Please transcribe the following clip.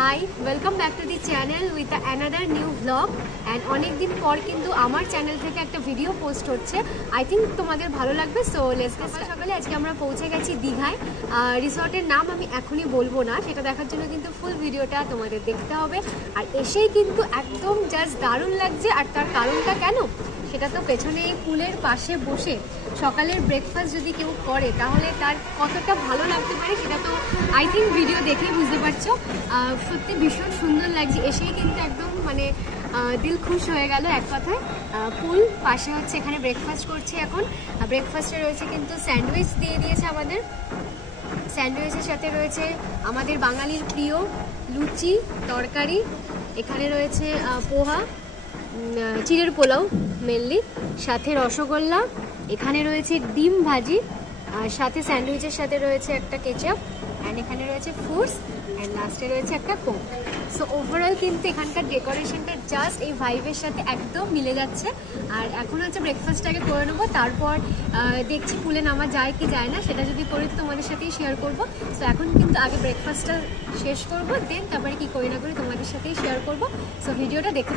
High, welcome back to the channel with another new blog. And অনেক দিন পর কিন্তু আমার চ্যানেল থেকে একটা ভিডিও পোস্ট হচ্ছে। আই থিঙ্ক তোমাদের ভালো লাগবে। So let's get started. সকালে আজকে আমরা পৌঁছে গেছি দীঘায়। রিসর্টের নাম আমি এখনই বলবো না, সেটা দেখার জন্য কিন্তু ফুল ভিডিওটা তোমাদের দেখতে হবে। আর এসেই কিন্তু একদম জাস্ট দারুণ লাগছে। আর তার কারণটা কেন, সেটা তো পেছনে এই পুলের পাশে বসে সকালের ব্রেকফাস্ট যদি কেউ করে তাহলে তার কতটা ভালো লাগতে পারে সেটা তো আই থিঙ্ক ভিডিও দেখেই বুঝতে পারছো। সত্যি ভীষণ সুন্দর লাগছে। এসেই কিন্তু একদম মানে দিল খুশ হয়ে গেল এক কথায়। পুল পাশে হচ্ছে, এখানে ব্রেকফাস্ট করছি এখন। ব্রেকফাস্টে রয়েছে কিন্তু স্যান্ডউইচ দিয়ে দিয়েছে আমাদের। স্যান্ডউইচের সাথে রয়েছে আমাদের বাঙালির প্রিয় লুচি তরকারি। এখানে রয়েছে পোহা, চিড়ের পোলাও মেনলি, সাথে রসগোল্লা। এখানে রয়েছে ডিম ভাজি, আর সাথে স্যান্ডউইচের সাথে রয়েছে একটা কেচাপ, অ্যান্ড এখানে রয়েছে ফ্রুটস, অ্যান্ড লাস্টে রয়েছে একটা কোক। সো ওভারঅল কিন্তু এখানকার ডেকোরেশনটা জাস্ট এই ভাইবের সাথে একদম মিলে যাচ্ছে। আর এখন হচ্ছে ব্রেকফাস্টটাকে করে নেবো, তারপর দেখছি পুলে নামা যায় কি যায় না, সেটা যদি করি তো তোমাদের সাথেই শেয়ার করবো। সো এখন কিন্তু আগে ব্রেকফাস্টটা শেষ করবো, দেন তারপরে কি করি না করি তোমাদের সাথেই শেয়ার করবো। সো ভিডিওটা দেখতে